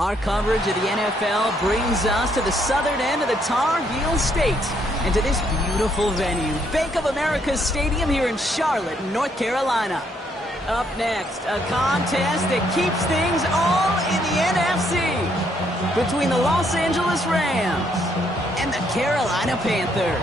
Our coverage of the NFL brings us to the southern end of the Tar Heel State and to this beautiful venue, Bank of America Stadium here in Charlotte, North Carolina. Up next, a contest that keeps things all in the NFC between the Los Angeles Rams and the Carolina Panthers.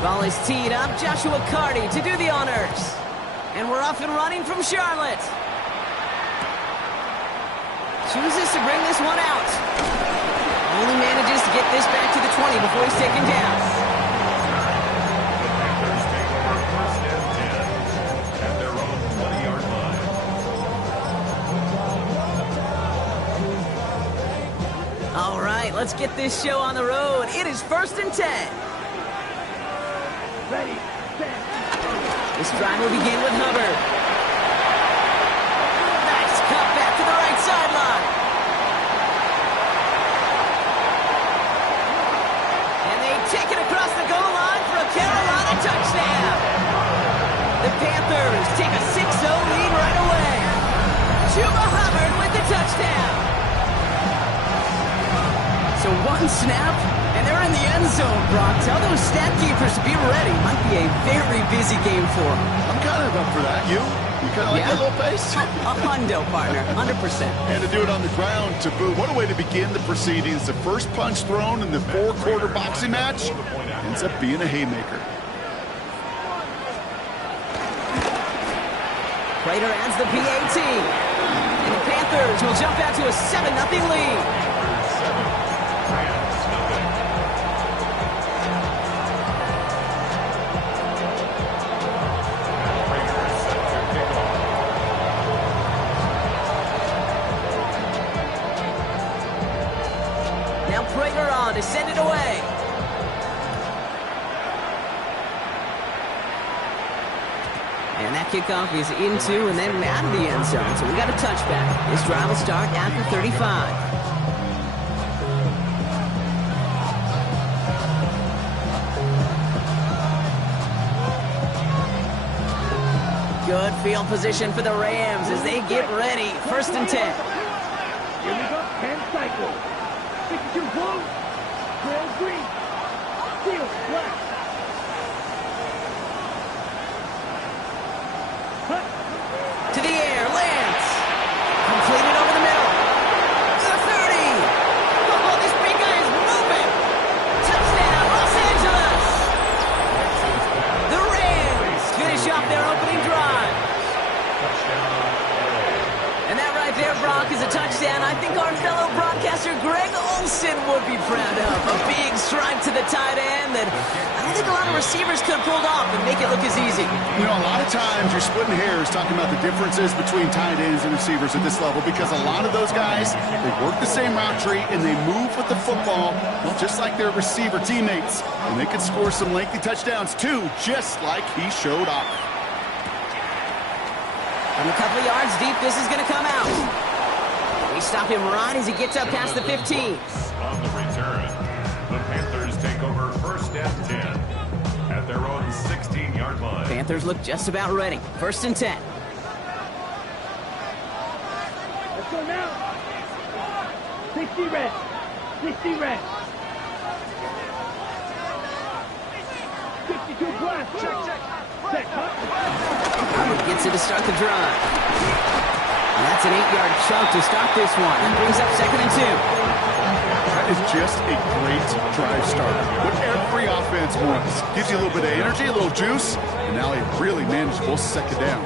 Ball is teed up. Joshua Carty to do the honors. And we're off and running from Charlotte. Chooses to bring this one out. Only manages to get this back to the 20 before he's taken down. At their own 20-yard line. All right, let's get this show on the road. It is 1st and 10. Ready, set. This drive will begin with Hubbard. Nice cut back to the right sideline. And they take it across the goal line for a Carolina touchdown. The Panthers take a 6-0 lead right away. Chuba Hubbard with the touchdown. So one snap, and they're in the end zone, Brock. Tell those stat keepers to be ready. Might be a very busy game for them. I'm kind of up for that. You kind of like that little pace? A hundo, partner. 100%. And to do it on the ground to boot. What a way to begin the proceedings. The first punch thrown in the four-quarter boxing match ends up being a haymaker. Prater adds the PAT. And the Panthers will jump out to a 7-0 lead. Prater on to send it away. And that kickoff is into and then out of the end zone. So we got a touchback. This drive will start after 35. Good field position for the Rams as they get ready. 1st and 10. Here we go, 10 cycles. 62 blue, 12 green, steel black. To the air, Lance. Completed over the middle. To the 30. Oh, this big guy is moving. Touchdown, Los Angeles. The Rams finish off their opening drive. And that right there, Brock, is a touchdown I think our fellow broadcaster Greg Olsen would be proud of. A big strike to the tight end that I don't think a lot of receivers could have pulled off and make it look as easy. You know, a lot of times you're splitting hairs talking about the differences between tight ends and receivers at this level because a lot of those guys, they work the same route tree and they move with the football just like their receiver teammates. And they could score some lengthy touchdowns too, just like he showed off. From a couple of yards deep, this is going to come out. We stop him right as he gets up past the 15. On the return, the Panthers take over 1st and 10 at their own 16-yard line. Panthers look just about ready. 1st and 10. Let's go now. 60 red, 60 red. 62 black, check. Set, cut. Hubbard gets it to start the drive. And that's an 8-yard chunk to start this one. That brings up 2nd and 2. That is just a great drive starter. What every offense wants. Gives you a little bit of energy, a little juice, and now a really manageable 2nd down.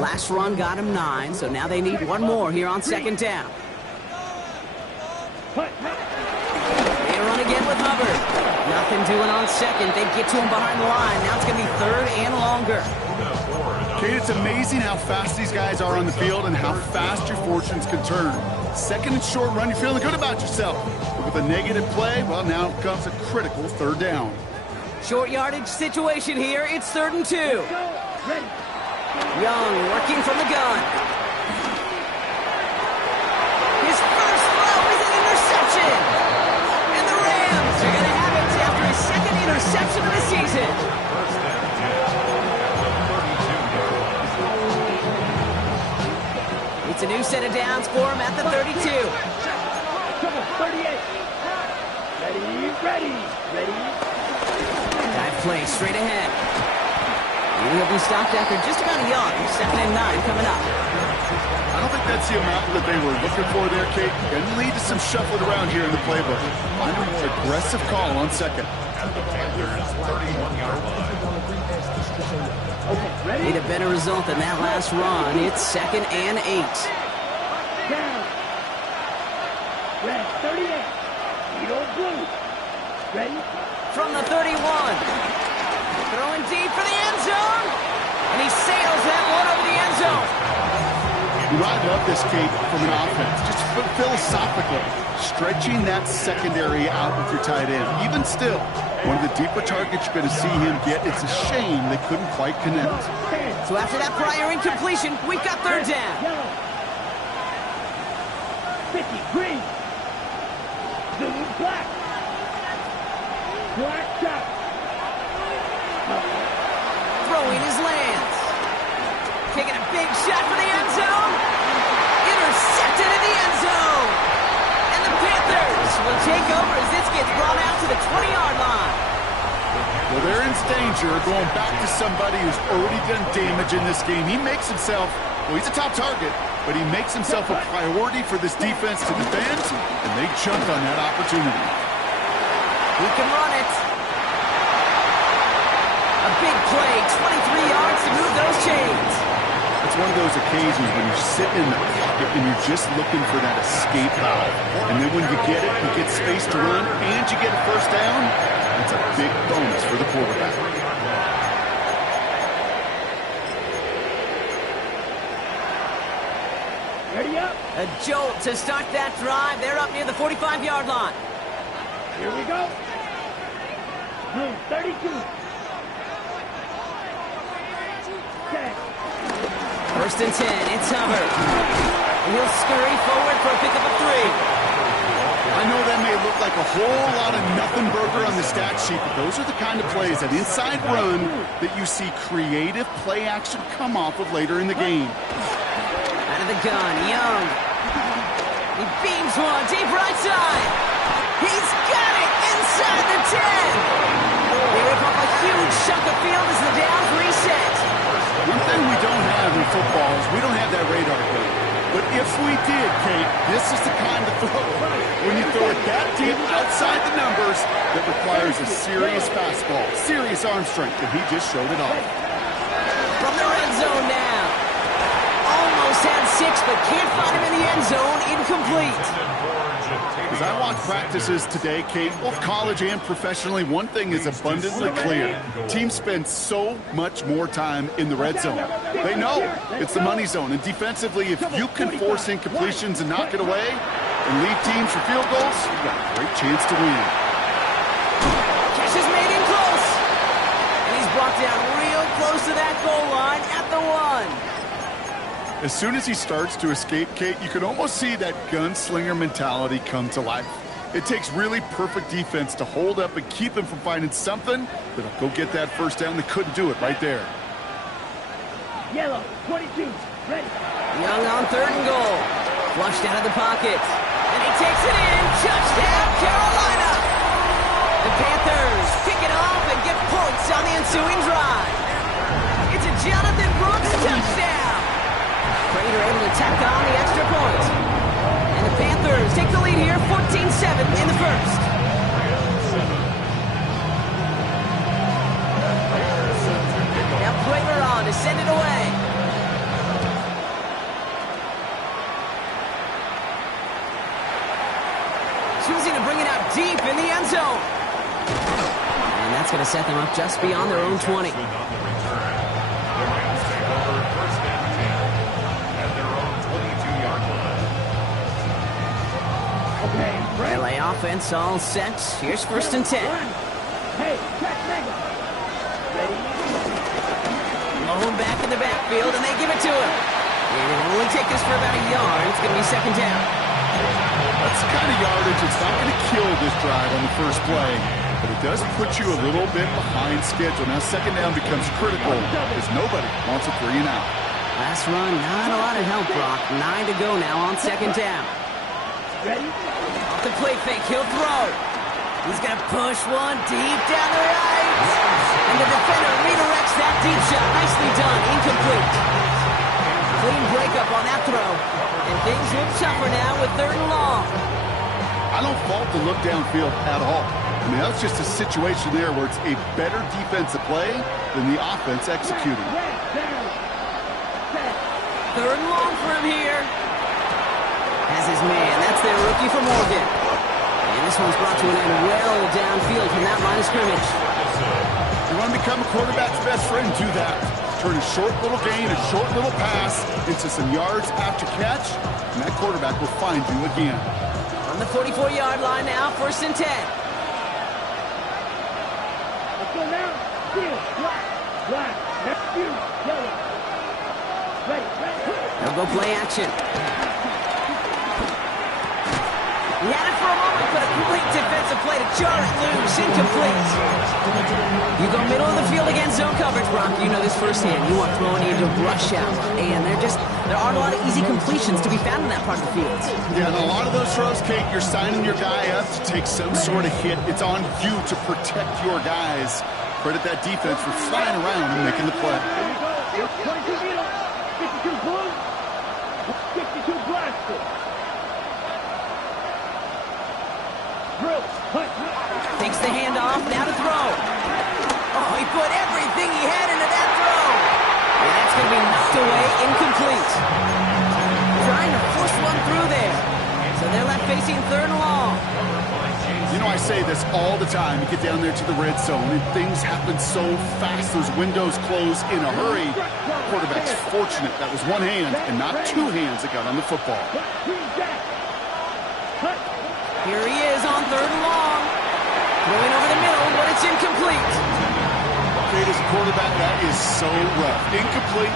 Last run got him 9, so now they need one more here on 2nd down. They run again with Hubbard. Nothing doing on 2nd. They get to him behind the line. Now it's going to be 3rd and longer. Kate, it's amazing how fast these guys are on the field and how fast your fortunes can turn. Second and short run, you're feeling good about yourself. But with a negative play, well, now comes a critical third down. Short yardage situation here. It's 3rd and 2. Ready. Young working from the gun. His first throw is an interception. And the Rams are going to have it after his second interception of the season. First and 10 at the 32-yard line. It's a new set of downs for him at the 32. Trouble, 38. Ready. Dive play straight ahead. He'll be stopped after just about a yard. 2nd and 9 coming up. I don't think that's the amount that they were looking for there, Kate. Going to lead to some shuffling around here in the playbook. Find a more aggressive call on second. At the Panthers' 31-yard line. Okay, ready? Need a better result than that last run. It's 2nd and 8. Down. Red, 38. Eagle blue. Ready? From the 31. Throwing deep for the end zone. And he sails that one over the end zone. I love this, Kate, from an offense. Just philosophically, stretching that secondary out with your tight end. Even still, one of the deeper targets you're going to see him get. It's a shame they couldn't quite connect. So after that prior incompletion, we've got 3rd down. Yellow. 50, green. Blue, black. Black shot. Throwing his lands. Taking a big shot for the end zone. Intercepted in the end zone. And the Panthers will take over as this gets brought out to the 20-yard line. Well, they're in danger going back to somebody who's already done damage in this game. He makes himself, well, he's a top target, but he makes himself a priority for this defense to defend, and they jumped on that opportunity. He can run it. A big play, 23 yards to move those chains. It's one of those occasions when you're sitting in the pocket and you're just looking for that escape valve. And then when you get it, you get space to run, and you get a first down. That's a big bonus for the quarterback. Ready up. A jolt to start that drive. They're up near the 45-yard line. Here we go. Blue, 32. Set. 1st and 10. It's Hubbard. He'll scurry forward for a pickup of 3. I know that may look like a whole lot of nothing burger on the stat sheet, but those are the kind of plays, that inside run, that you see creative play action come off of later in the game. Out of the gun, Young. He beams one deep right side. He's got it inside the 10. They rip up a huge chunk of field as the downs reset. One thing we don't have in football is we don't have that radar gun. But if we did, Kate, this is the kind of throw, when you throw it that deep outside the numbers, that requires a serious fastball, serious arm strength, and he just showed it off. From the red zone now. Almost had 6, but can't find him in the end zone. Incomplete. As I watch practices today, Kate, both college and professionally, one thing is abundantly clear. Teams spend so much more time in the red zone. They know it's the money zone, and defensively, if you can force incompletions and knock it away and lead teams for field goals, you've got a great chance to win. Catch is made in close. And he's brought down real close to that goal line at the 1. As soon as he starts to escape, Kate, you can almost see that gunslinger mentality come to life. It takes really perfect defense to hold up and keep him from finding something that'll go get that first down. They couldn't do it right there. Yellow, 22. Ready. Young on 3rd and goal. Flushed out of the pocket. And he takes it in. Touchdown, Carolina. The Panthers pick it off and get points on the ensuing drive. It's a Jonathan Brooks touchdown. Prater able to tack on the extra point. And the Panthers take the lead here, 14-7 in the first. Now Prater on to send it away. Choosing to bring it out deep in the end zone. And that's going to set them up just beyond their own 20. offense all set. Here's 1st and 10. Hey, check mega. Ready? Malone back in the backfield, and they give it to him. And it'll only take this for about a yard. It's going to be 2nd down. That's the kind of yardage. It's not going to kill this drive on the first play, but it does put you a little bit behind schedule. Now 2nd down becomes critical because nobody wants a 3 and out. Last run, not a lot of help, Brock. 9 to go now on 2nd down. Ready? Off the play fake, he'll throw. He's going to push one deep down the right. And the defender redirects that deep shot. Nicely done. Incomplete. Clean breakup on that throw. And things look tougher now with 3rd and long. I don't fault the look downfield at all. I mean, that's just a situation there where it's a better defensive play than the offense executing. 3rd and long for him here. Has his man. That's their rookie from Oregon. And this one's brought to an end well downfield from that line of scrimmage. You want to become a quarterback's best friend, do that. Turn a short little gain, a short little pass into some yards after catch, and that quarterback will find you again. On the 44-yard line now, 1st and 10. Let's go now. Field, black, next few, yellow. Ready. They'll go play action. He had it for a moment, but a complete defensive play to jar it loose. Incomplete. You go middle of the field against zone coverage, Brock. You know this firsthand. You want throwing into rush out. And there aren't a lot of easy completions to be found in that part of the field. Yeah, and a lot of those throws, Kate, you're signing your guy up to take some sort of hit. It's on you to protect your guys. Credit that defense for flying around and making the play. Here we go. It's 22 middle. 52 blue. 52 blaster. Drill. Hunt. Takes the handoff, now to throw. Oh, he put everything he had into that throw. And that's going to be knocked away, incomplete. Trying to push one through there. So they're left facing 3rd and long. You know, I say this all the time. You get down there to the red zone, and things happen so fast. Those windows close in a hurry. Quarterback's fortunate that was one hand and not 2 hands that got on the football. Here he is on 3rd and long. Throwing over the middle, but it's incomplete. Kate, as a quarterback, that is so rough. Incomplete.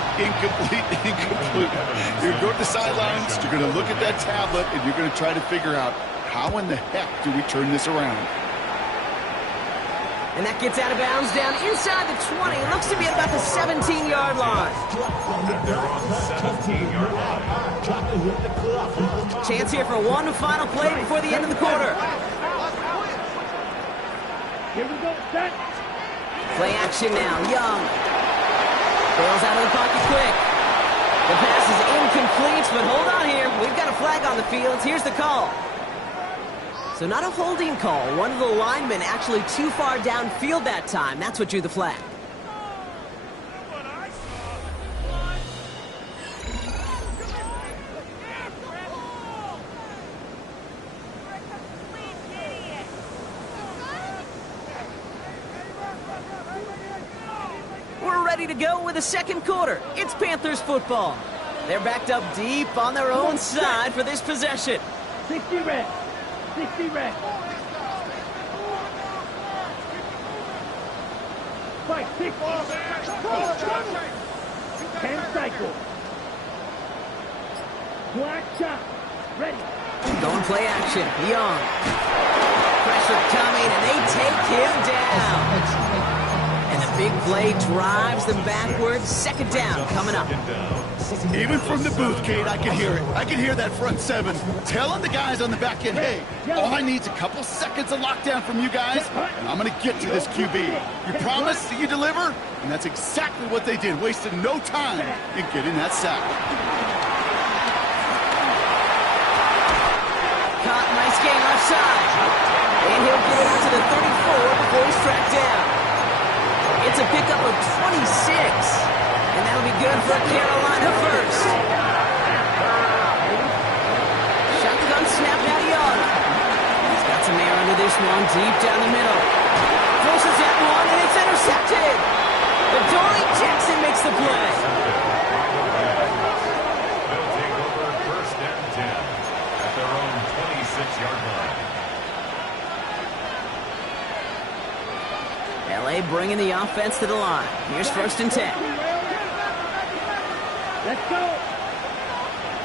You're going to the sidelines, you're going to look at that tablet, and you're going to try to figure out how in the heck do we turn this around? And that gets out of bounds down inside the 20. It looks to be at about the 17-yard line. They're on 17-yard line. Chance here for one final play before the end of the quarter. Here we go. Set. Play action now. Young. Bails out of the pocket quick. The pass is incomplete, but hold on here. We've got a flag on the field. Here's the call. So not a holding call. One of the linemen actually too far downfield that time. That's what drew the flag. We're ready to go with the 2nd quarter. It's Panthers football. They're backed up deep on their own side for this possession. 60 red. 60 red. Fight, 6. 10 cycle. Black shot. Ready. Going play action. Young. Pressure coming, and they take him down. And the big play drives them backwards. 2nd down coming up. Even from the booth, Kate, I can hear it. I can hear that front 7 telling the guys on the back end, hey, all I need is a couple seconds of lockdown from you guys, and I'm going to get to this QB. You promise that you deliver? And that's exactly what they did, wasted no time in getting that sack. Caught, nice game offside. And he'll get it out to the 34 before he's tracked down. It's a pickup of 26. And that'll be good for Carolina first. Shotgun snap now Young. He's got some air under this one, deep down the middle. Forces that one, and it's intercepted. But Dory Jackson makes the play. They'll take over 1st and 10 at their own 26-yard line. offense to the line. Here's 1st and 10. Let's go.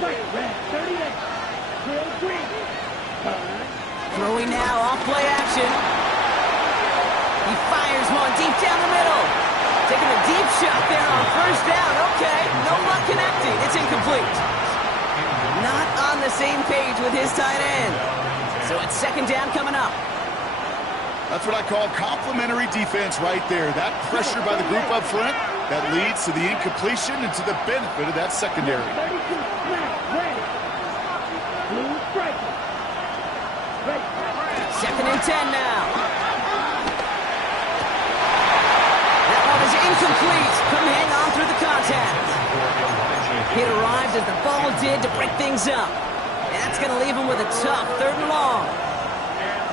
Right, red, 38. Drill green. Throwing now, off play action. He fires one deep down the middle. Taking a deep shot there on 1st down. Okay, no luck connecting. It's incomplete. Not on the same page with his tight end. So it's 2nd down coming up. That's what I call complimentary defense right there. That pressure by the group up front, that leads to the incompletion and to the benefit of that secondary. 32 snap, ready. Blue striker. Ready. 2nd and 10 now. That one is incomplete. Couldn't hang on through the contact. It arrived as the ball did to break things up. And that's going to leave him with a tough 3rd and long.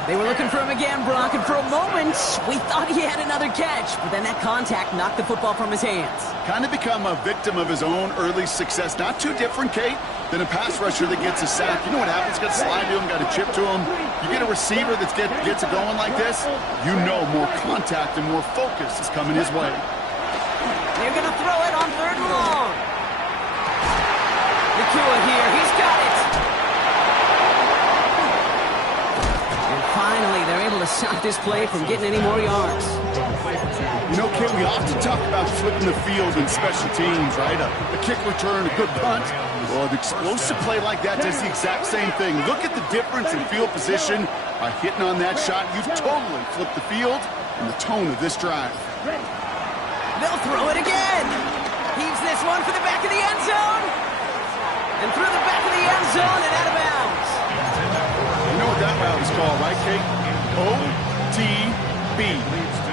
They were looking for him again, Brock, and for a moment, we thought he had another catch. But then that contact knocked the football from his hands. Kind of become a victim of his own early success. Not too different, Kate, than a pass rusher that gets a sack. You know what happens? Got to slide to him, got to chip to him. You get a receiver that gets it going like this, you know more contact and more focus is coming his way. They're going to throw it on 3rd and long. Nakua here, he's got it. And finally, they're able to stop this play from getting any more yards. You know, Kate, we often talk about flipping the field in special teams, right? A kick return, a good punt. Well, an explosive play like that does the exact same thing. Look at the difference in field position. By hitting on that shot, you've totally flipped the field and the tone of this drive. They'll throw it again. Heaves this one for the back of the end zone. And through the back of the end zone and out of bounds. You know what that route is called, right, Kate? OTB.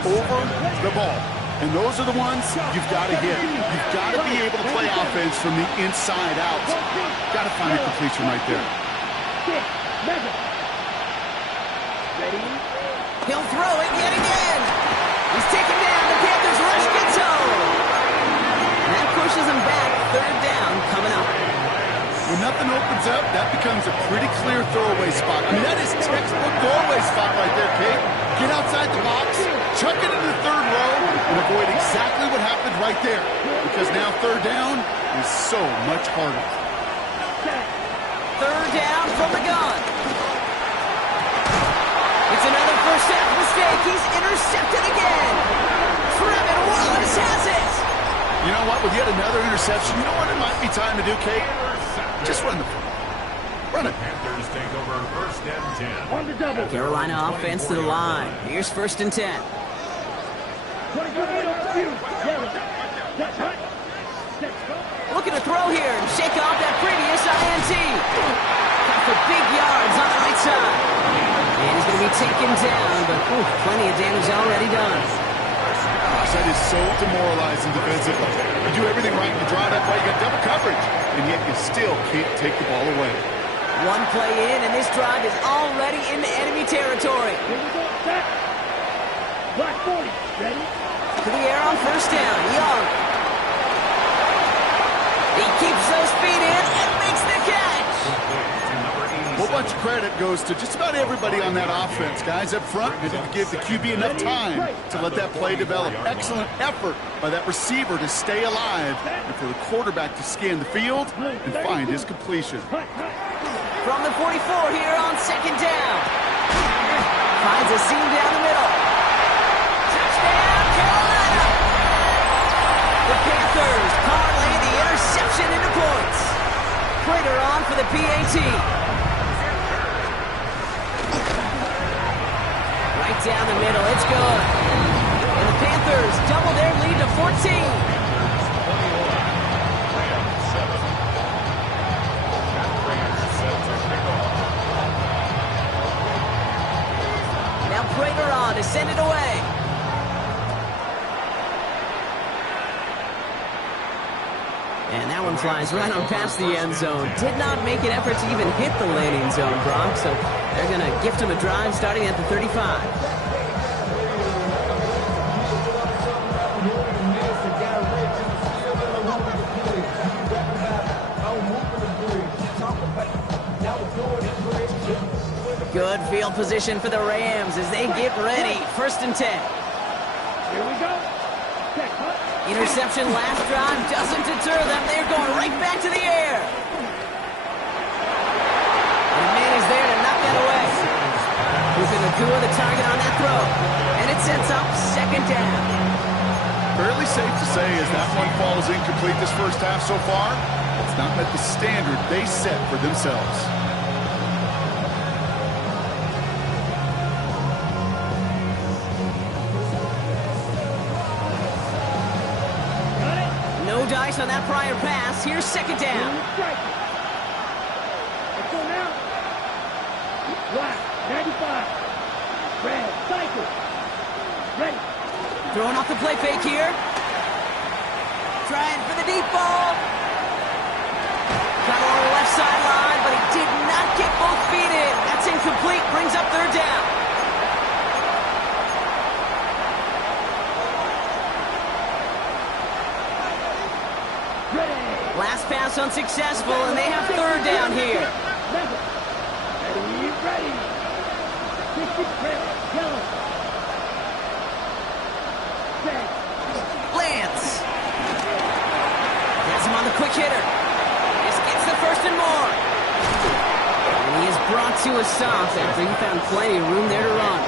Over the ball. And those are the ones you've got to hit. You've got to be able to play offense from the inside out. Got to find a completion right there. He'll throw it yet again. He's taken down. The Panthers rush gets home. And that pushes him back. 3rd down coming up. When nothing opens up, that becomes a pretty clear throwaway spot. I mean, that is textbook throwaway spot right there, Kate. Get outside the box, chuck it into the 3rd row, and avoid exactly what happened right there. Because now 3rd down is so much harder. 3rd down from the gun. It's another first half mistake. He's intercepted again. Trevin Wallace has it. You know what? With yet another interception, you know what it might be time to do, Kate? Just run the football. Run it. Panthers take over 1st and 10. On the double. Carolina offense to the line. Here's 1st and 10. Looking to throw here and shake off that previous INT. Got for big yards on the right side. And he's going to be taken down, but plenty of damage already done. Gosh, that is so demoralizing defensively. You do everything right, you draw that play, you got double coverage, and yet you still can't take the ball away. One play in, and this drive is already into enemy territory. Here we go, set. Black 40, ready? To the air on 1st down, Young. He keeps those feet in and makes the catch. A whole bunch of credit goes to just about everybody on that offense. Guys up front, they didn't give the QB enough time to let that play develop. Excellent effort by that receiver to stay alive and for the quarterback to scan the field and find his completion. From the 44 here on 2nd down. Finds a seam down the middle. Touchdown, Carolina! The Panthers parlay the interception into points. Prater on for the PAT. Right down the middle, it's good. And the Panthers double their lead to 14. Now Prater on to send it away. And that one flies right on past the end zone. Did not make an effort to even hit the landing zone, Brock. So they're going to gift him a drive starting at the 35. Good field position for the Rams as they get ready. 1st and 10. Here we go. Interception last drive doesn't deter them. They're going right back to the air. And the man is there to knock that away. Puka Nacua the target on that throw. And it sets up second down. Fairly safe to say as that one falls incomplete this first half so far, it's not met the standard they set for themselves. No dice on that prior pass. Here's second down. Let's go now. Black, 95. Red, cycle. Ready. Throwing off the play fake here. Trying for the deep ball. Got along the left sideline, but he did not get both feet in. That's incomplete. Brings up third down. Last pass unsuccessful, and they have third down here. Ready. 60 red, yellow. Lance. Has him on the quick hitter. This gets the first and more. And he is brought to a stop after he found plenty of room there to run.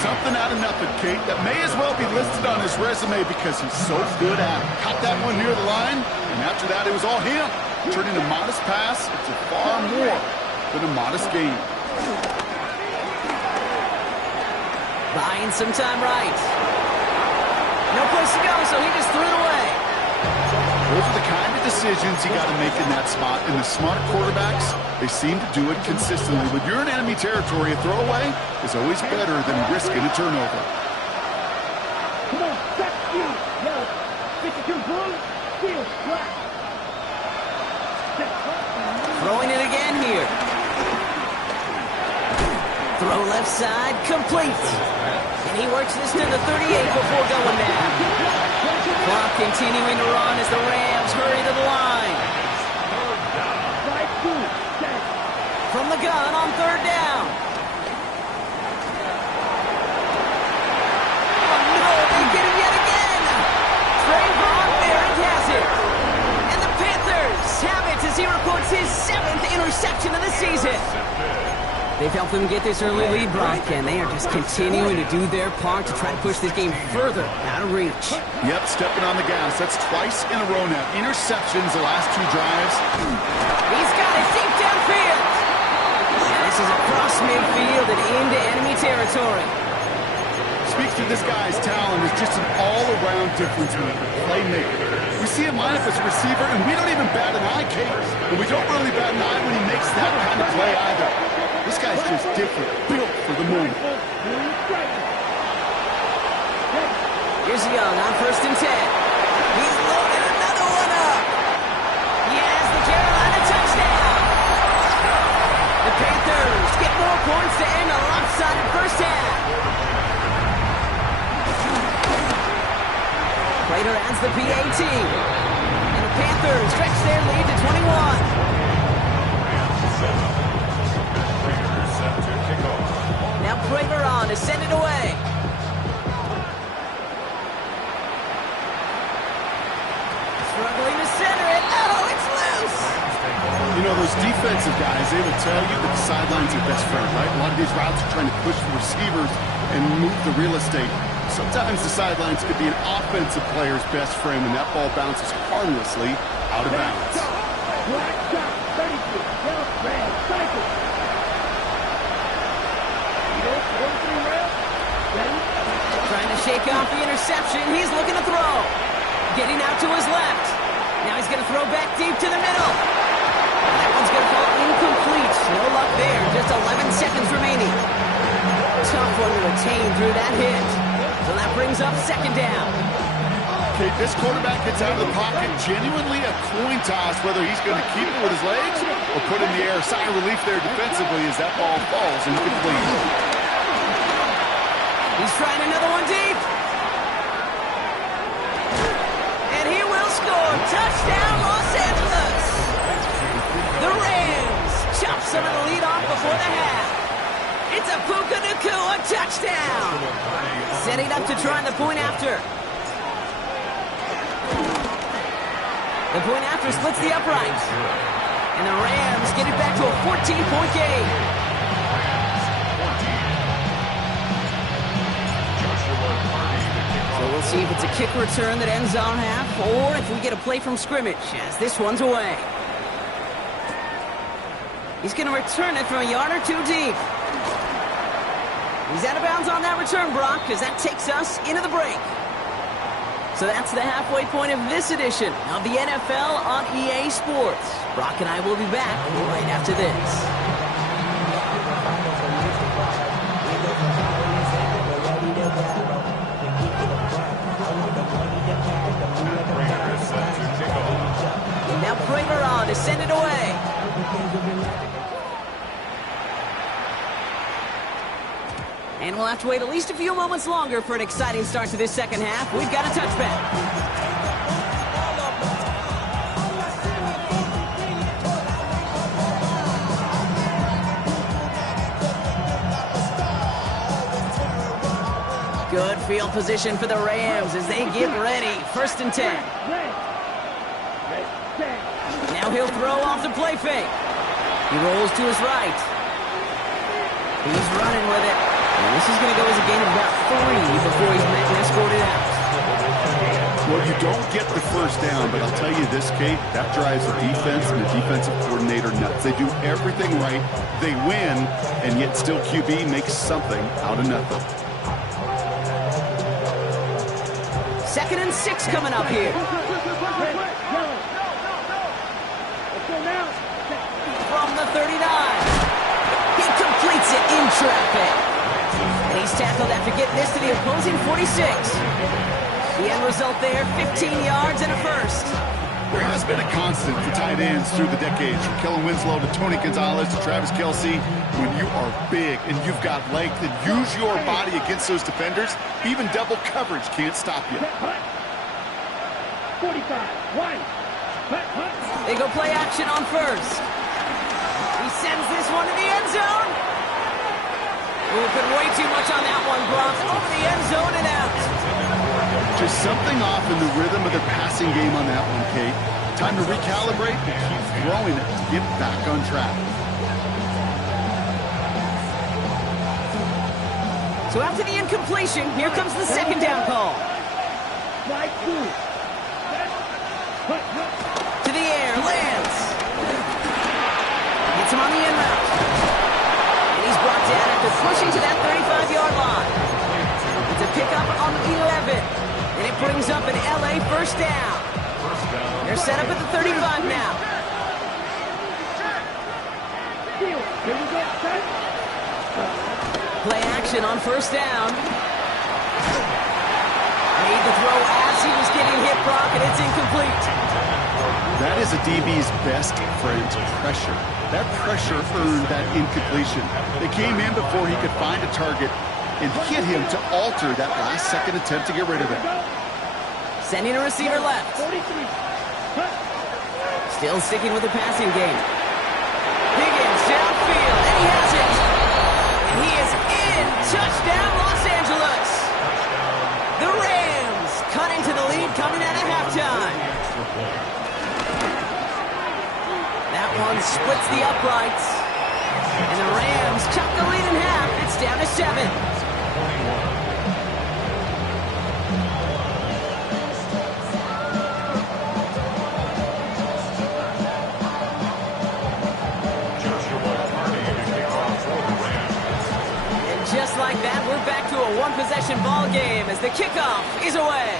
Something out of nothing, Kate, that may as well be listed on his resume because he's so good at it. Caught that one near the line, and after that it was all him. Turning a modest pass into far more than a modest gain. Buying some time right. No place to go, so he just threw it away. Those are the kind of decisions you got to make in that spot. And the smart quarterbacks, they seem to do it consistently. When you're in enemy territory, a throwaway is always better than risking a turnover. Come on, back to you. Yellow. 52 blue, field, black. Throwing it again here. Throw left side, complete. And he works this to the 38 before going down. Clock continuing to run as the Rams hurry to the line. From the gun on third down. Oh no, they get him yet again. Trayvon Merritt has it. And the Panthers have it as he reports his 7th interception of the season. They've helped them get this early lead, Brock, and they are just continuing to do their part to try to push this game further out of reach. Yep, stepping on the gas. That's twice in a row now. Interceptions the last 2 drives. He's got it deep downfield. And this is across midfield and into enemy territory. Speaks to this guy's talent as just an all-around difference maker, playmaker. We see him line up as a receiver, and we don't even bat an eye, Kate. And we don't really bat an eye when he makes that kind of play either. This guy's just different, built for the moment. Here's Young on 1st and 10. He's loaded another one up. He has the Carolina touchdown. The Panthers get more points to end a lopsided first half. Prater adds the PAT. And the Panthers stretch their lead to 21. Now Prater on to send it away. Struggling to center it. Oh, it's loose. You know, those defensive guys, they will tell you that the sideline's your best friend, right? A lot of these routes are trying to push the receivers and move the real estate. Sometimes the sidelines could be an offensive player's best friend when that ball bounces harmlessly out of bounds. Black shot, 32, yellow, red, cycle. Trying to shake off the interception. He's looking to throw. Getting out to his left. Now he's going to throw back deep to the middle. That one's going to fall incomplete. No luck there. Just 11 seconds remaining. Tough one to retain through that hit. So that brings up second down. Okay, this quarterback gets out of the pocket. Genuinely a coin toss whether he's going to keep it with his legs or put it in the air. Sigh of relief there defensively as that ball falls incomplete. He's trying another one deep. And he will score. Touchdown, Los Angeles. The Rams chop some of the lead off before the half. It's a Puka Nacua touchdown. Setting up to try the point after. The point after splits the upright. And the Rams get it back to a 14-point game. So we'll see if it's a kick return that ends our half, or if we get a play from scrimmage, as this one's away. He's going to return it from a yard or two deep. He's out of bounds on that return, Brock, because that takes us into the break. So that's the halfway point of this edition of the NFL on EA Sports. Brock and I will be back right after this. Now Prager on to send it away. And we'll have to wait at least a few moments longer for an exciting start to this second half. We've got a touchback. Good field position for the Rams as they get ready. 1st and 10. Now he'll throw off the play fake. He rolls to his right. He's running with it. And this is going to go as a gain of about 3 before he's met and escorted out. Well, you don't get the first down, but I'll tell you this, Kate, that drives the defense and the defensive coordinator nuts. They do everything right, they win, and yet still QB makes something out of nothing. 2nd and 6 coming up here. From the 39. He completes it in traffic. And he's tackled after getting this to the opposing 46. The end result there, 15 yards and a first. There has been a constant for tight ends through the decades, from Kellen Winslow to Tony Gonzalez to Travis Kelce. When you are big and you've got length and use your body against those defenders, even double coverage can't stop you. 45, one. They go play action on first. He sends this one to the end zone. Put way too much on that one, Brock. Over the end zone and out. Just something off in the rhythm of their passing game on that one, Kate. Time to recalibrate and keep throwing it to get back on track. So after the incompletion, here comes the 2nd down call. To the air, lands. Gets him on the end route. And he's brought down after pushing to that 35-yard line. It's a pickup on the 11. And it brings up an LA 1st down. They're set up at the 35 now. Play action on 1st down. Made the throw as he was getting hit, Brock, and it's incomplete. That is a DB's best friend, pressure. That pressure earned that incompletion. They came in before he could find a target and hit him to alter that last-second attempt to get rid of it. Sending a receiver left. Still sticking with the passing game. Higgins downfield, and he has it. And he is in. Touchdown, Los Angeles. The Rams cut into the lead coming out of halftime. That one splits the uprights. And the Rams cut the lead in half. It's down to 7. Just like that, we're back to a one-possession ball game as the kickoff is away.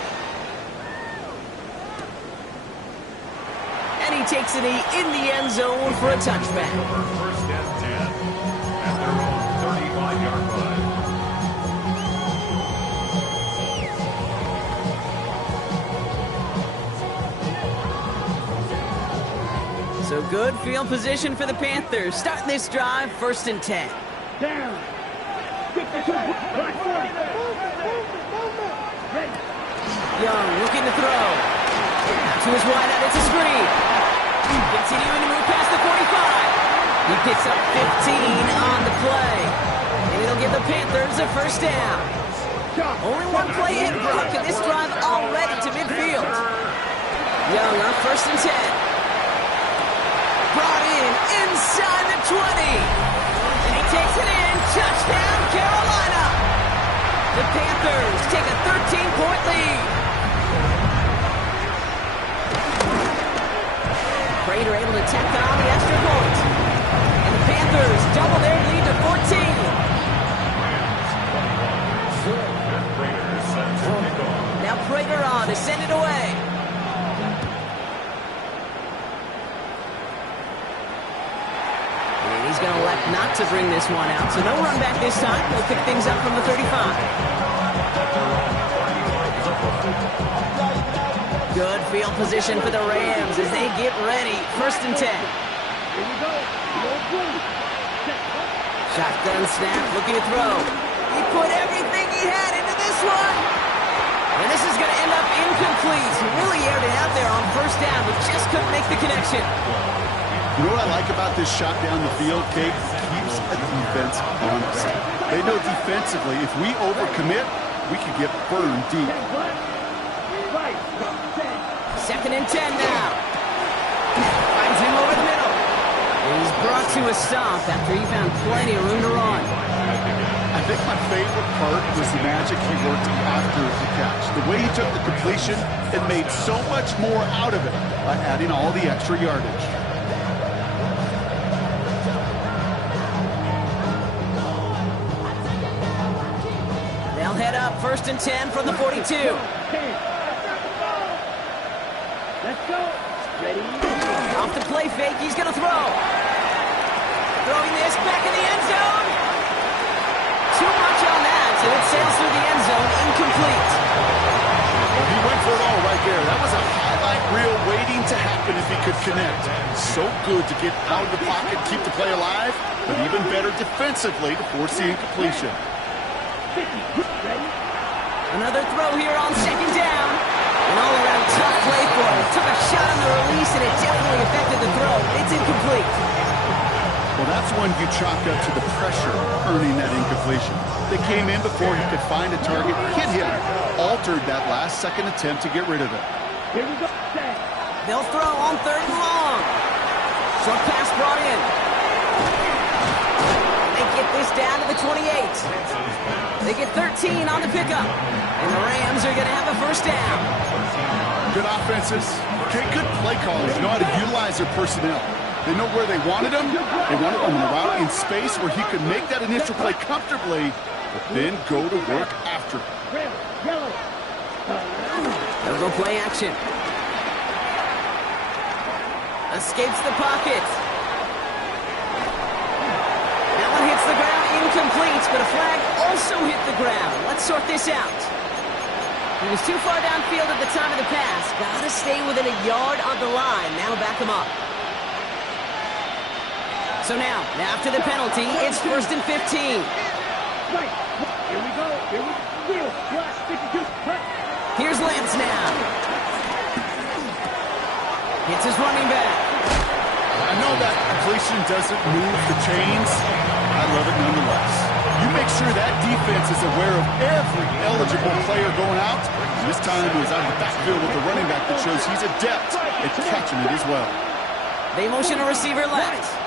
And he takes it in the end zone for a touchback. 1st and 10 at their own 35-yard line. So good field position for the Panthers. Starting this drive, 1st and 10. Down. Young looking to throw. To his wide out, it's a screen. Continuing to move past the 45. He picks up 15 on the play. And it'll give the Panthers a 1st down. Only one play in, Brock, and this drive already to midfield. Young on 1st and 10. Brought in inside the 20. And he takes it in. Touchdown, Carolina. The Panthers take a 13-point lead. Prater able to tack on the extra point. And the Panthers double their lead to 14. Now Prater on to send it away. And he's going to elect not to bring this one out. So no run back this time. He'll pick things up from the 35. Good field position for the Rams as they get ready. 1st and 10. Here we go. Shotgun snap, looking to throw. He put everything he had into this one. And this is going to end up incomplete. He really aired it out there on 1st down, but just couldn't make the connection. You know what I like about this shot down the field, Kate? Keeps a defense honest. They know defensively, if we overcommit, we could get burned deep. 2nd and 10 now. Finds him over the middle. And he's brought to a stop after he found plenty of room to run. I think my favorite part was the magic he worked after the catch. The way he took the completion and made so much more out of it by adding all the extra yardage. They'll head up 1st and 10 from the 42. Let's go. Ready? Off the play fake, he's going to throw. Throwing this back in the end zone. Too much on that, so it sails through the end zone, incomplete. Well, he went for it all right there. That was a highlight reel waiting to happen if he could connect. So good to get out of the pocket, keep the play alive, but even better defensively to force the incompletion. Another throw here on 2nd down. An all-around tough play for him. Took a shot on the release, and it definitely affected the throw. It's incomplete. Well, that's when you chalk up to the pressure earning that incompletion. They came in before he could find a target, hit him, altered that last-second attempt to get rid of it. Here we go. They'll throw on 3rd and long. Short pass brought in. They get this down to the 28. They get 13 on the pickup. And the Rams are going to have a 1st down. Good offenses. Okay, good play callers. Know how to utilize their personnel. They know where they wanted him. They wanted him in a route in space where he could make that initial play comfortably, but then go to work after. Red, yellow. They'll go play action. Escapes the pocket. That one hits the ground, incomplete, but a flag also hit the ground. Let's sort this out. He was too far downfield at the time of the pass. Gotta stay within a yard on the line. Now back him up. So now, after the penalty, it's 1st and 15. Right. Here we go. Here we go. Flash, 52. Cut. Here's Lance now. Hits his running back. I know that completion doesn't move the chains. I love it nonetheless. You make sure that defense is aware of every eligible player going out. This time he was out of the backfield with a running back that shows he's adept at catching it as well. They motion a receiver left.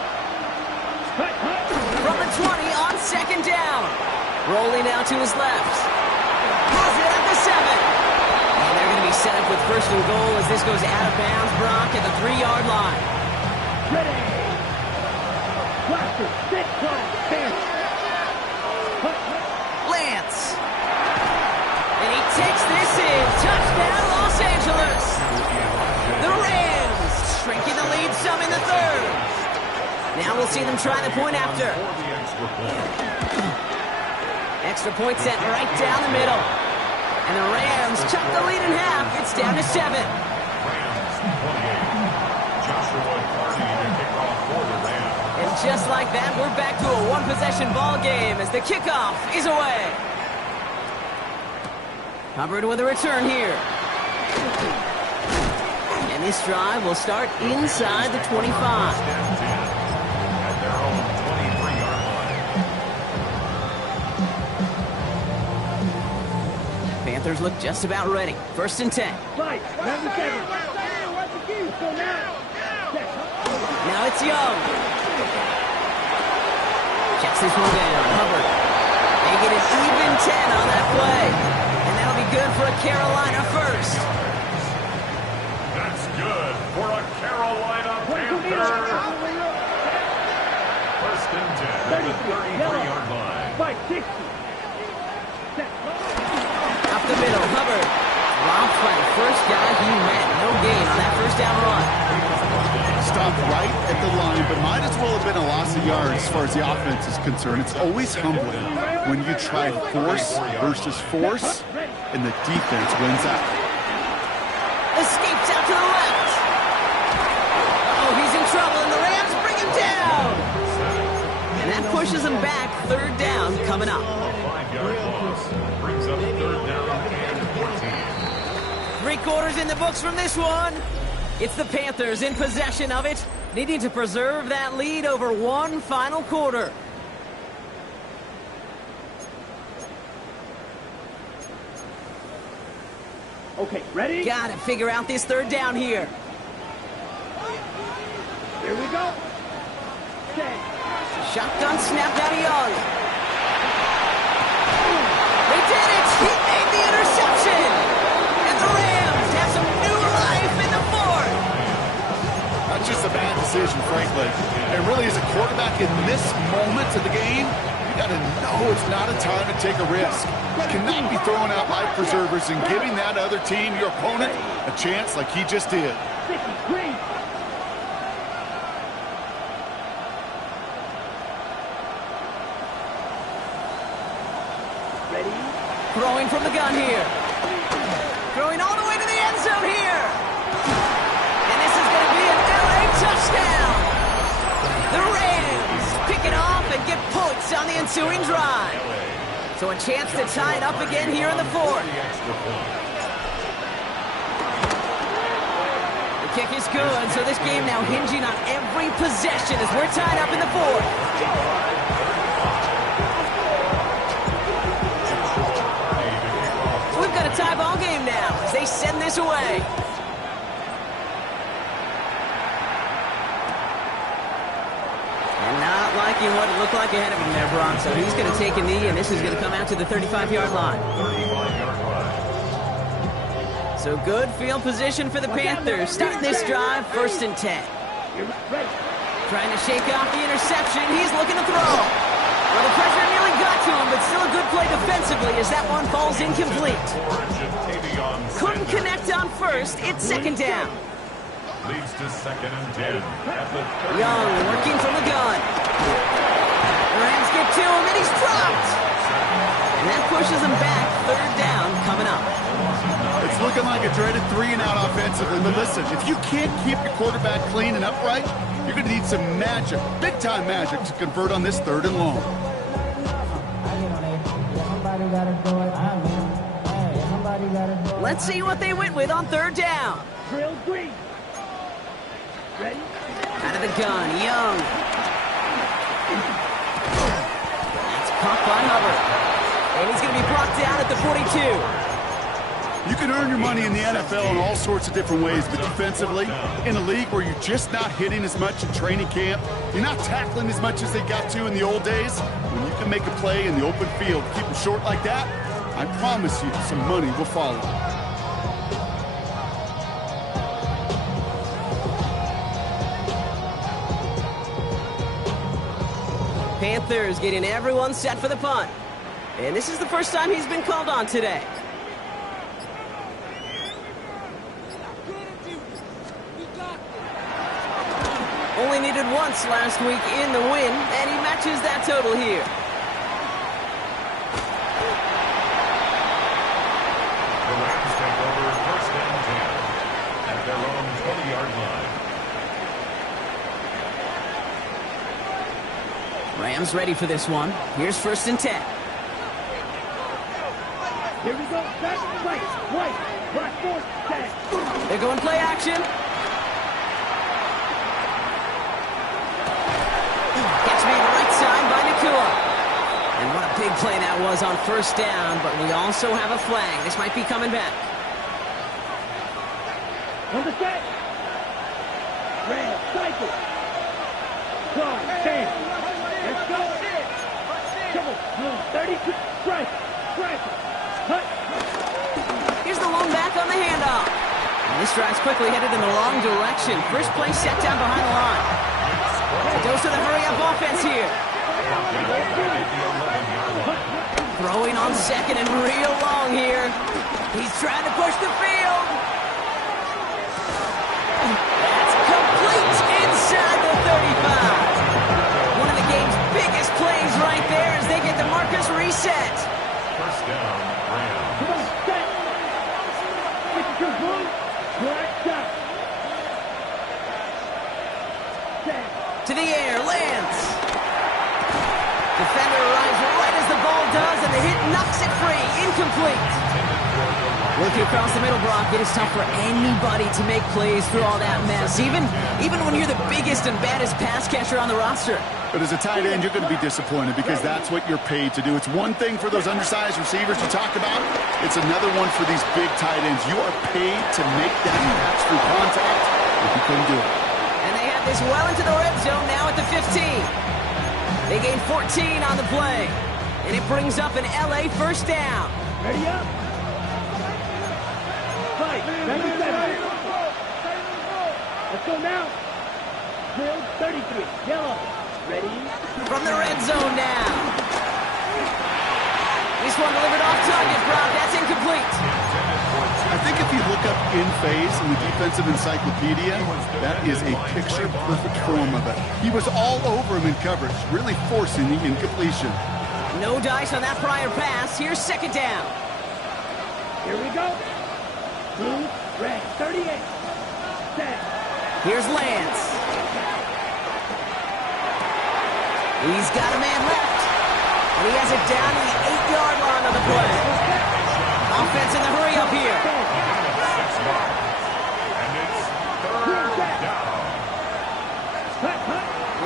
From the 20 on 2nd down. Rolling out to his left. Pulls it at the 7. And they're going to be set up with 1st and goal as this goes out of bounds, Brock, at the 3-yard line. Ready. Blaster, sit, stand. Lance. And he takes this in. Touchdown, Los Angeles. The Rams shrinking the lead some in the 3rd. Now we'll see them try the point after. Extra point set right down the middle. And the Rams chop the lead in half. It's down to 7. And just like that, we're back to a one-possession ball game as the kickoff is away. Hubbard with a return here. And this drive will start inside the 25. Panthers look just about ready. 1st and 10. Right, 97. it's Young. Checks this one down. Hubbard. They get an even 10 on that play. And that'll be good for a Carolina first. That's good for a Carolina Panther. First and 10 at the 33-yard line. 560. Up the middle, Hubbard. Dropped by the first guy he met. No gain on that first down run. Stopped right at the line, but might as well have been a loss of yards as far as the offense is concerned. It's always humbling when you try force versus force, and the defense wins out. Escapes out to the left. Uh-oh, he's in trouble, and the Rams bring him down. And that pushes him back. Third down coming up. A 5-yard loss brings up third down and 14. 3 quarters in the books from this one. It's the Panthers in possession of it, needing to preserve that lead over one final quarter. Okay, ready? Gotta figure out this third down here. Here we go. 10. Shotgun snap down to Young. They did it! He made the interception! And the Rams have some new life in the fourth! That's just a bad decision, frankly. And really, as a quarterback in this moment of the game, you got to know it's not a time to take a risk. You cannot be throwing out life preservers and giving that other team, your opponent, a chance like he just did. 53. Ready? Throwing from the gun here. Throwing all the way to the end zone here. And this is going to be an LA touchdown. The Rams pick it off and get points on the ensuing drive. So a chance to tie it up again here in the fourth. The kick is good, so this game now hinging on every possession as we're tied up in the fourth. So we've got a tie ball game now as they send this away. And not liking what it looked like ahead of him there, Braun. So he's going to take a knee, and this is going to come out to the 35-yard line. 35-yard line. So good field position for the Panthers. Starting this drive, first and 10. Trying to shake off the interception. He's looking to throw. Well, the pressure nearly got to him, but still a good play defensively as that one falls incomplete. Couldn't connect on first. It's second down. Leads to second and 10 at the 30. Young working from the gun. The Rams get to him, and he's dropped. And that pushes him back. Third down coming up. It's looking like a dreaded 3-and-out offensively. But listen, if you can't keep your quarterback clean and upright, you're going to need some magic, big-time magic, to convert on this third and long. Let's see what they went with on third down. Drill green. Ready? Out of the gun, Young. That's caught by Hubbard. And he's going to be brought down at the 42. You can earn your money in the NFL in all sorts of different ways, but defensively, in a league where you're just not hitting as much in training camp, you're not tackling as much as they got to in the old days, when you can make a play in the open field, keep them short like that, I promise you some money will follow. Panthers getting everyone set for the punt. And this is the first time he's been called on today. Only needed once last week in the win, and he matches that total here. The Rams take over first and 10 at their own 20-yard line. Rams ready for this one. Here's first and 10. Here we go. Back, right, black force, 10. They're going play action. Gets me the right side by Nakua. And what a big play that was on first down, but we also have a flag. This might be coming back. On the set. Red, cycle. Close. 10. Let's go. Double. Blue. 32. Strike. Strike. Cut. Here's the lone back on the handoff. And this drive's quickly headed in the wrong direction. First play set down behind the line. Dose of the hurry-up offense here. Throwing on second and real long here. He's trying to push the field. That's complete inside the 35. One of the game's biggest plays right there as they get the Marcus reset. First down, Rams. Come on, set. 52 blue. Black shot. Set. To the air, lands. Defender arrives right as the ball does, and the hit knocks it free. Incomplete. Working across the middle, Brock, it is tough for anybody to make plays through all that mess, even when you're the biggest and baddest pass catcher on the roster. But as a tight end, you're going to be disappointed because that's what you're paid to do. It's one thing for those undersized receivers you talked about. It's another one for these big tight ends. You are paid to make that catch through contact if you couldn't do it. And they have this well into the red zone now at the 15. They gain 14 on the play. And it brings up an LA first down. Ready up. Fight. 97. Let's go now. Drill 33. Yellow. Ready? From the red zone now. This one delivered off target, Brock. That's incomplete. I think if you look up in phase in the defensive encyclopedia, that is a picture-perfect form of it. He was all over him in coverage, really forcing the incompletion. No dice on that prior pass. Here's second down. Here we go. Blue, red, 38. Set. Here's Lance. He's got a man left. And he has it down to the 8-yard line on the play. Offense in the hurry up here. And it's third down.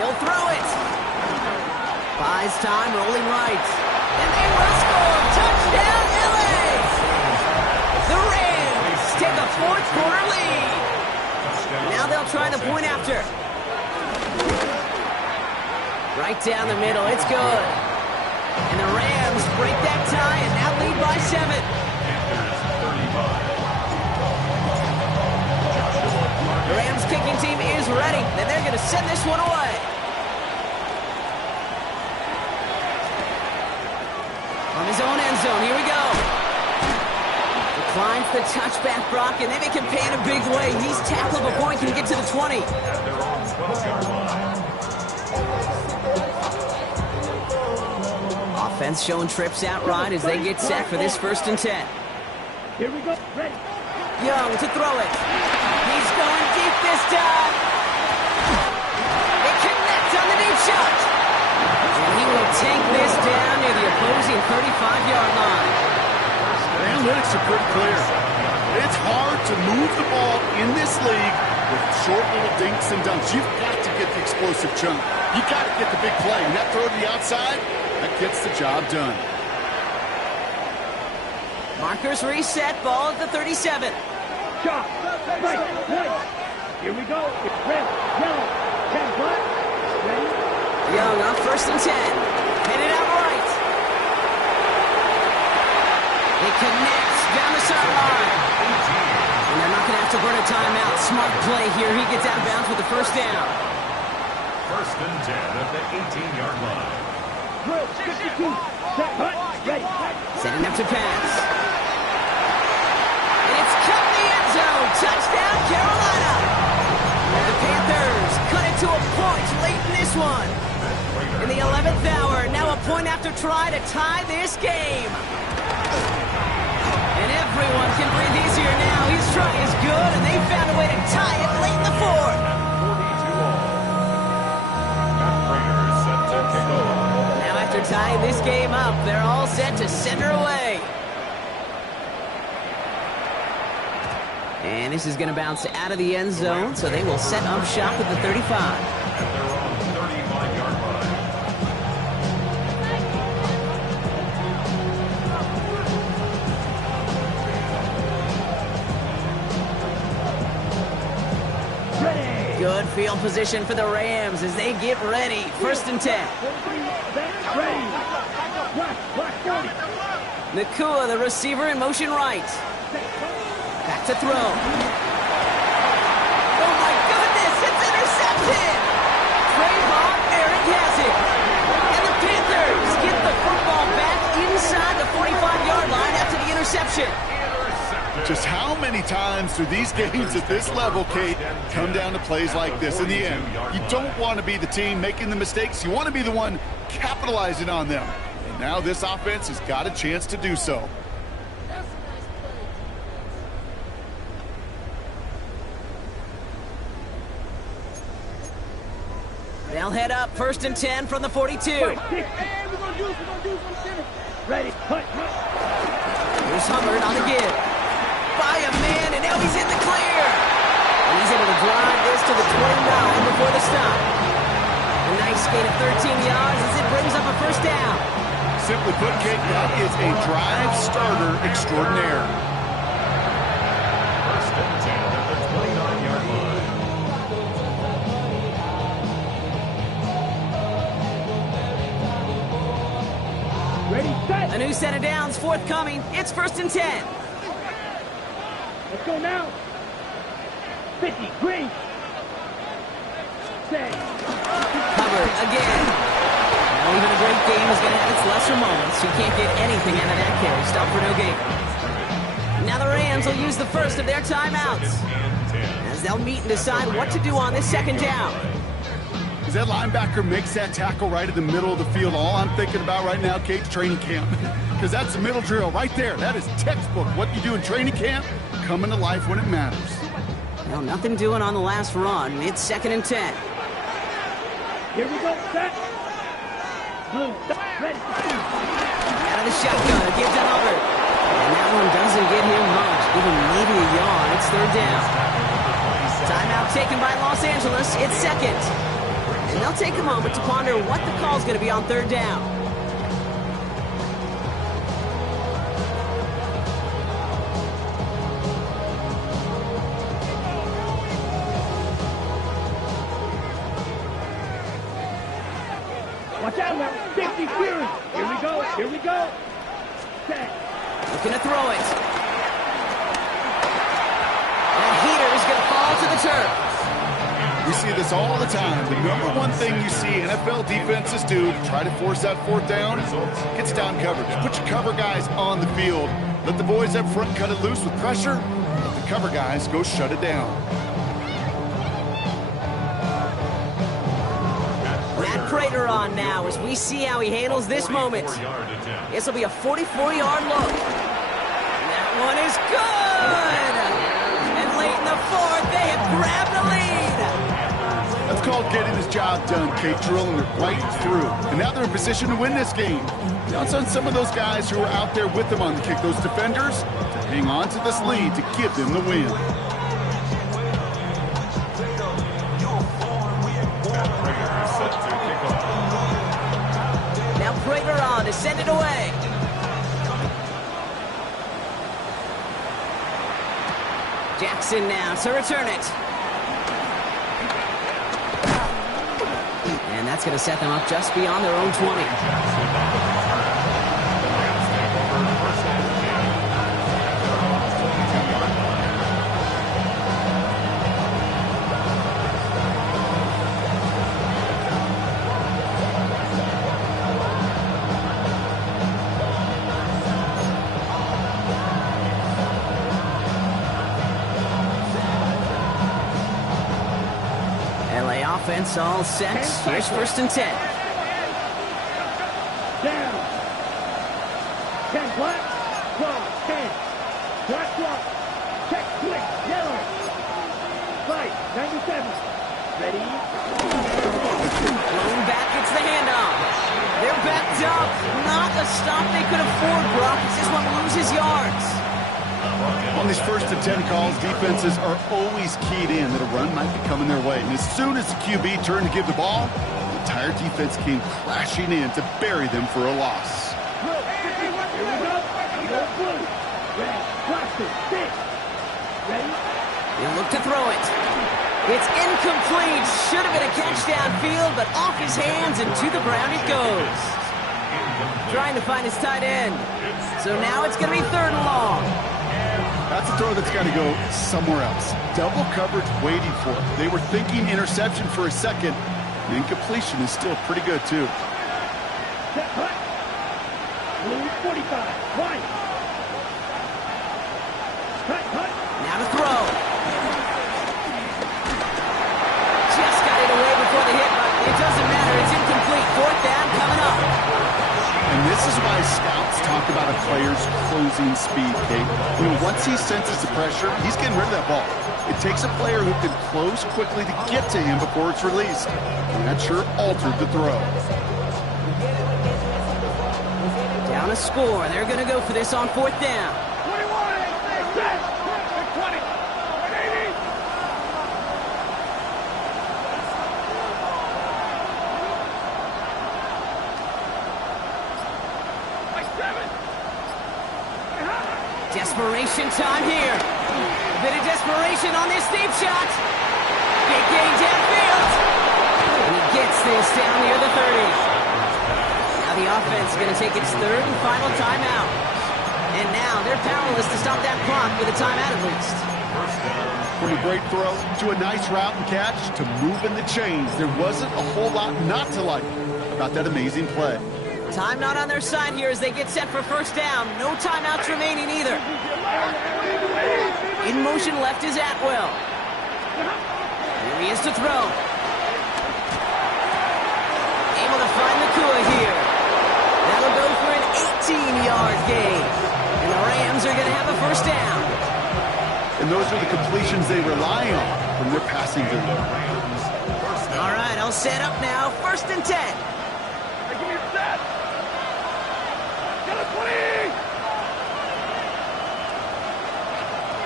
He'll throw it. Buys time, rolling right. And they will score. Touchdown, LA! The Rams take a fourth-quarter lead. Now they'll try the point after. Right down the middle. It's good. And the Rams break that tie and now lead by 7. The Rams kicking team is ready, and they're going to send this one away. From his own end zone, here we go. Declines the touchback, Brock, and they make him pay in a big way. He's tackled before he can get to the 20. Offense showing trips outright as they get set for this 1st and 10. Here we go. Ready. Young to throw it. He's going deep this time. It connects on the deep shot. And he will take this down near the opposing 35-yard line. The analytics are pretty clear. It's hard to move the ball in this league with short little dinks and dunks. You've got to get the explosive chunk. You've got to get the big play. And that throw to the outside, that gets the job done. Markers reset, ball at the 37. Shot. Right. Right. Here we go. It's red, yellow, 10 black. Ready? Young on 1st and 10. Headed out right. It connects down the sideline. And they're not going to have to burn a timeout. Smart play here. He gets out of bounds with the 1st down. 1st and 10 at the 18-yard line. Drill 52. Set. Right. Ready. Setting up to pass. And it's cut in the end zone. Touchdown, Carolina. The Panthers cut it to a point late in this one. In the 11th hour, now a point after try to tie this game. And everyone can breathe easier now. His try is good, and they found a way to tie it late in the 4th. 42 all. Matt Prater set to kick off. Now after tying this game up, they're all set to send her away. And this is going to bounce out of the end zone, so they will set up shop at the 35. At their own 35-yard line. Ready. Good field position for the Rams as they get ready. 1st and 10. Ready. Black 40. Nakua, the receiver, in motion right. Back to throw. Oh, my goodness, it's intercepted! Trayvon Merrick has it. And the Panthers get the football back inside the 45-yard line after the interception. Just how many times do these games at this level, Kate, come down to plays like this? In the end, you don't want to be the team making the mistakes. You want to be the one capitalizing on them. And now this offense has got a chance to do so. They'll head up 1st and 10 from the 42. Hey, we're gonna do it from the center. Ready. Cut. Here's Hubbard on the give. By a man, and now he's in the clear. And he's able to drive this to the 29 before the stop. A nice gain of 13 yards as it brings up a 1st down. Simply put, Kate, that is a drive starter extraordinaire. 1st and 10 at the 29-yard line. Ready, set. A new set of downs forthcoming. It's 1st and 10. Let's go now. 50, green. Set. Hubbard again. Now even a great game is going to have its lesser moments. You can't get anything out of that carry. Stop for no gain. Now the Rams will use the first of their timeouts as they'll meet and decide what to do on this 2nd down. As that linebacker makes that tackle right in the middle of the field, all I'm thinking about right now, Kate, is training camp. Because that's the middle drill right there. That is textbook. What you do in training camp, coming to life when it matters. Well, nothing doing on the last run. It's 2nd and 10. Here we go, set. Blue, ready. Out of the shotgun, give to Hubbard. And that one doesn't get him much. Give him maybe a yard. It's 3rd down. Timeout taken by Los Angeles. It's 2nd. And they'll take a moment to ponder what the call's going to be on 3rd down. Watch out now. 50 Fury. Here we go. Set. Looking to throw it. That heater is going to fall to the turf. We see this all the time. The number one thing you see NFL defenses do to try to force that 4th down, gets down coverage. Put your cover guys on the field. Let the boys up front cut it loose with pressure. Let the cover guys go shut it down. Matt Prater on now as we see how he handles this moment. This will be a 44-yard look. And that one is good! And late in the 4th, they have grabbed the lead. That's called getting his job done, Kate, drilling it right through. And now they're in position to win this game. Now it's on some of those guys who are out there with them on the kick, those defenders, to hang on to this lead to give them the win. Now Prater on to send it away. Jackson now to return it. And that's going to set them up just beyond their own 20. Offense all set. Here's 1st and 10. Down. 10 black. Draw. 10. Black block. Check. Click. Yellow. Right. 97. Ready. Blown back. It's the handoff. They're backed up. Not a stop they could afford, Brock. It's just one loses yards. On these 1st and 10 calls, defenses are always keyed in that a run might be coming their way. And as soon as the QB turned to give the ball, the entire defense came crashing in to bury them for a loss. Here we go. Blue. Ready. Watch it. 6. Ready. They look to throw it. It's incomplete. Should have been a catch downfield, but off his hands and to the ground it goes. Trying to find his tight end. So now it's going to be 3rd and long. That's a throw that's got to go somewhere else. Double coverage waiting for it. They were thinking interception for a second. The incompletion is still pretty good, too. Set cut. Blue 45. Wide. Cut. Now to throw. Just got it away before the hit, but it doesn't matter. It's incomplete. 4th down coming up. And this is why scouts talk about a player's closing speed, Kate. Once he senses the pressure, he's getting rid of that ball. It takes a player who can close quickly to get to him before it's released. And that sure altered the throw. Down a score. They're going to go for this on 4th down. 21. Set. 20. 180. Desperation time here. A bit of desperation on this deep shot. Big gain downfield. And he gets this down near the 30. Now the offense is going to take its 3rd and final timeout. And now they're powerless to stop that clock with a timeout at least. From a great throw to a nice route and catch to moving the chains, there wasn't a whole lot not to like about that amazing play. Time not on their side here as they get set for 1st down. No timeouts remaining either. In motion left is Atwell. Here he is to throw. Able to find the Kua here. That'll go for an 18-yard gain. And the Rams are going to have a 1st down. And those are the completions they rely on from their passing game. All right, I'll set up now. 1st and 10. Give me a set. Get a 20.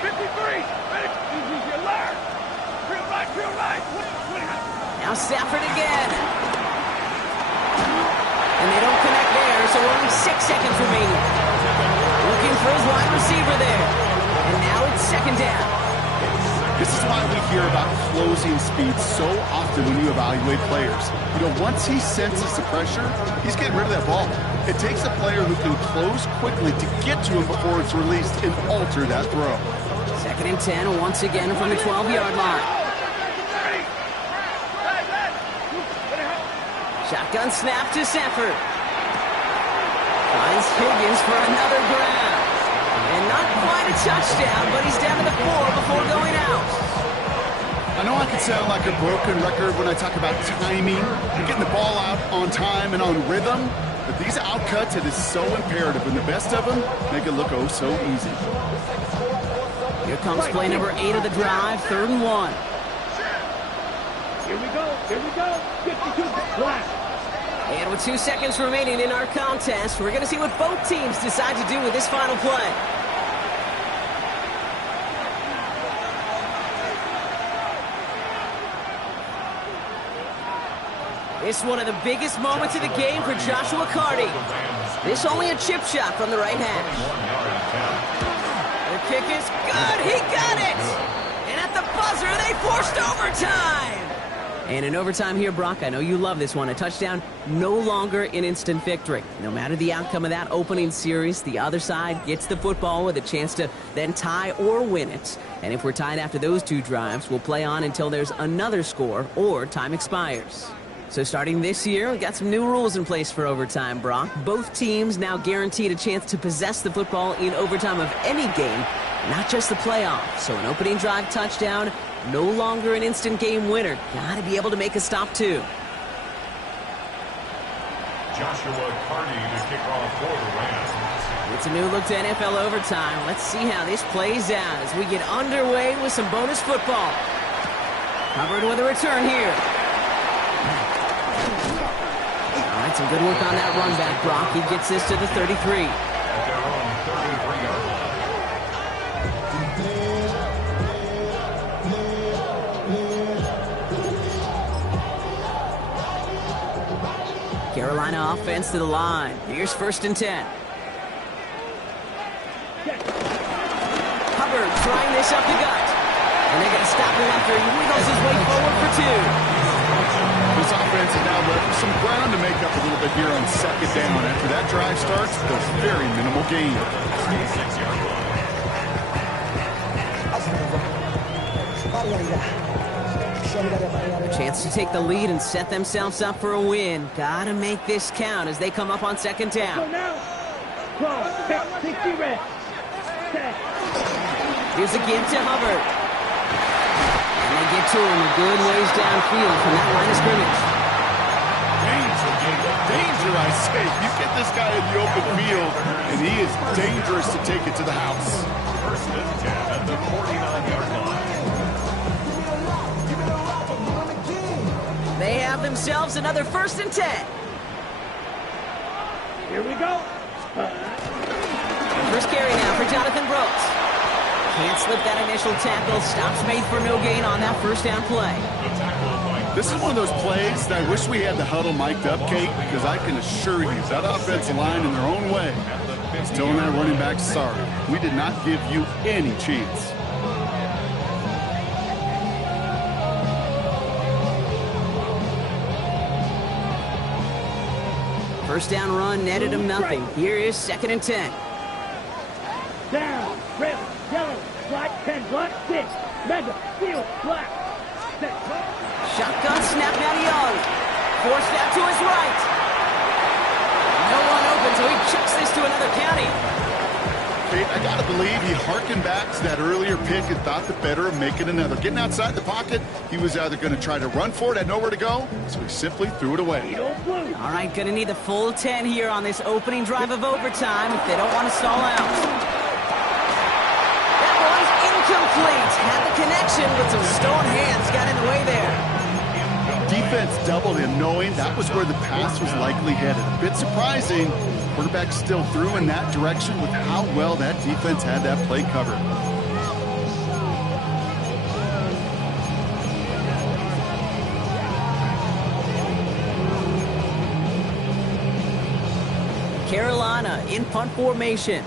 53. Ready. Use your left. Real right. 20. Now Stafford again. And they don't connect there, so only 6 seconds remaining. Looking for his wide receiver there. And now it's 2nd down. This is why we hear about closing speed so often when you evaluate players. Once he senses the pressure, he's getting rid of that ball. It takes a player who can close quickly to get to him before it's released and alter that throw. 2nd and 10 once again from the 12-yard line. Shotgun snap to Stafford. Finds Higgins for another grab. And not quite a touchdown, but he's down to the 4 before going out. I know I can sound like a broken record when I talk about timing and getting the ball out on time and on rhythm, but these outcuts, it is so imperative, and the best of them make it look oh so easy. Here comes play number 8 of the drive, 3rd and 1. Here we go. 52 black. And with 2 seconds remaining in our contest, we're going to see what both teams decide to do with this final play. This one of the biggest moments of the game for Joshua Carty. This only a chip shot from the right hash. The kick is good. He got it. And at the buzzer, they forced overtime. And in overtime here, Brock, I know you love this one. A touchdown, no longer an instant victory. No matter the outcome of that opening series, the other side gets the football with a chance to then tie or win it. And if we're tied after those 2 drives, we'll play on until there's another score or time expires. So starting this year, we've got some new rules in place for overtime, Brock. Both teams now guaranteed a chance to possess the football in overtime of any game, not just the playoffs. So an opening drive touchdown, no longer an instant game winner. Got to be able to make a stop, too. Joshua Carty to kick off for the Rams. It's a new look to NFL overtime. Let's see how this plays out as we get underway with some bonus football. Covered with a return here. All right, some good work on that run back, Brock. He gets this to the 33. At their own 33-yard line. Carolina offense to the line. Here's 1st and 10. Hubbard trying this up the gut. And they're going to stop him after he wiggles his way forward for 2. This offense is now left with some ground to make up a little bit here on second down. After that drive starts, there's very minimal gain. 6-yard line. A chance to take the lead and set themselves up for a win. Gotta make this count as they come up on second So down. now, ball, pick 60 red. Set. Here's a give to Hubbard. And they get to him a good ways downfield from that line of scrimmage. Danger, I say. You get this guy in the open field, and he is dangerous to take it to the house. First and 10 at the 49-yard line. They have themselves another 1st and 10. Here we go. First carry now for Jonathan Brooks. Can't slip that initial tackle. Stops made for no gain on that first down play. This is one of those plays that I wish we had the huddle mic'd up, Kate, because I can assure you that offensive line in their own way is telling that running back, sorry, we did not give you any chance. First down run netted him nothing. Here is 2nd and 10. Down, red, yellow, black, 10, black, 6, mega, steel, black. Set. Shotgun snap now to Young. Forced out to his right. No one open, so he chucks this to another county. Kate, I got to believe he harkened back to that earlier pick and thought the better of making another. Getting outside the pocket, he was either going to try to run for it, had nowhere to go, so he simply threw it away. All right, going to need the full 10 here on this opening drive of overtime if they don't want to stall out. That one's incomplete. Had the connection, but some stone hands got in the way there. Defense doubled him, knowing that was where the pass was likely headed. A bit surprising. Quarterback still threw in that direction with how well that defense had that play covered. Carolina in punt formation.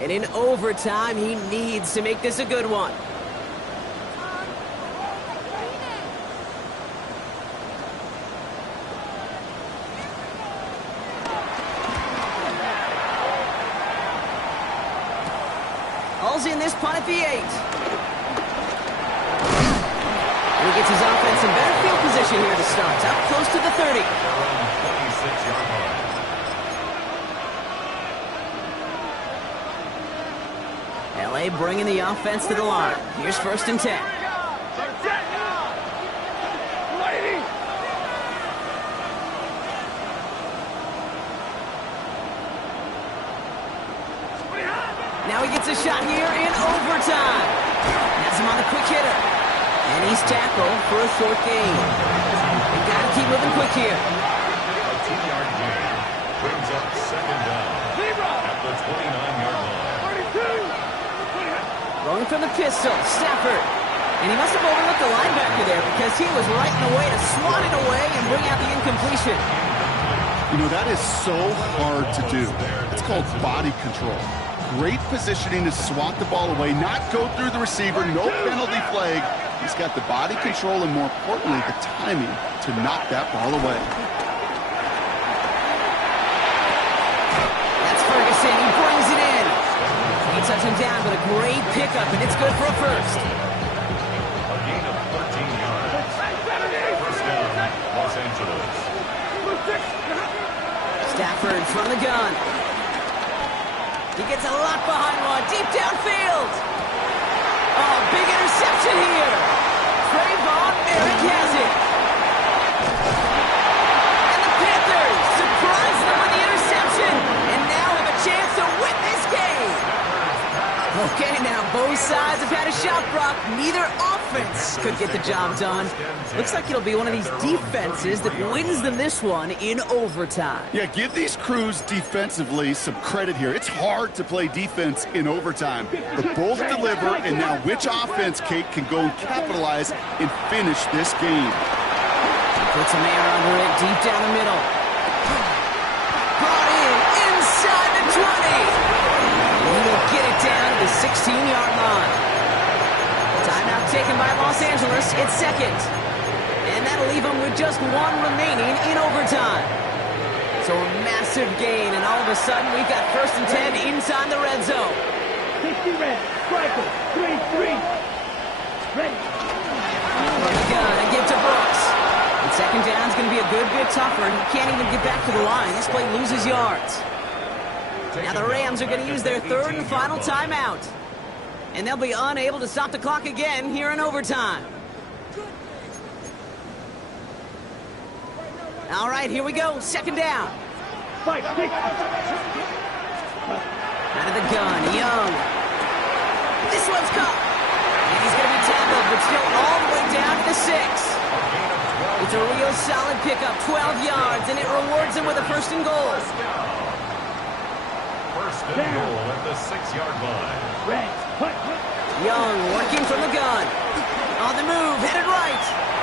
And in overtime, he needs to make this a good one. All's in this punt at the 8. And he gets his offense in better field position here to start. Up close to the 30. Around 26-yard line. LA bringing the offense to the line. Here's 1st and 10. Now he gets a shot here in overtime. Has him on the quick hitter. And he's tackled for a short gain. They got to keep moving quick here. A 2-yard gain brings up 2nd down at the 29-yard line. Going from the pistol, Stafford. And he must have overlooked the linebacker there because he was right in the way to swat it away and bring out the incompletion. You know, that is so hard to do. It's called body control. Great positioning to swat the ball away, not go through the receiver, no penalty flag. He's got the body control and, more importantly, the timing to knock that ball away. That's Ferguson. He brings it in. He touch him down, but a great pickup, and it's good for a first. A gain of 13 yards. First down, Los Angeles. Stafford from the gun. He gets a lot behind one, deep downfield. Oh, big interception here. Trayvon Merrick has it. And the Panthers surprise them with the interception and now have a chance to win this game. Okay, now both sides have had a shot, Brock. Neither offense could get the job done. Looks like it'll be one of these defenses that wins them this one in overtime. Yeah, give these crews defensively some credit here. It's hard to play defense in overtime, but both deliver, and now which offense, Kate, can go and capitalize and finish this game? Puts a man under it deep down the middle. Brought in inside the 20. And he'll get it down to the 16-yard line. Timeout taken by Los Angeles. It's second. And that'll leave them with just one remaining in overtime. So a massive gain, and all of a sudden we've got 1st and 10 inside the red zone. 60 red, striker, 3-3. Ready. From the gun and get to Brooks. And second down's going to be a good bit tougher. He can't even get back to the line. This play loses yards. Now the Rams are going to use their 3rd and final timeout. And they'll be unable to stop the clock again here in overtime. All right, here we go. 2nd down. 5, 6. Out of the gun, Young. This one's caught. And he's going to be tackled, but still all the way down to the 6. It's a real solid pickup, 12 yards, and it rewards him with a 1st and goal. 1st and goal at the 6-yard line. Red, cut. Young working from the gun. On the move, headed right.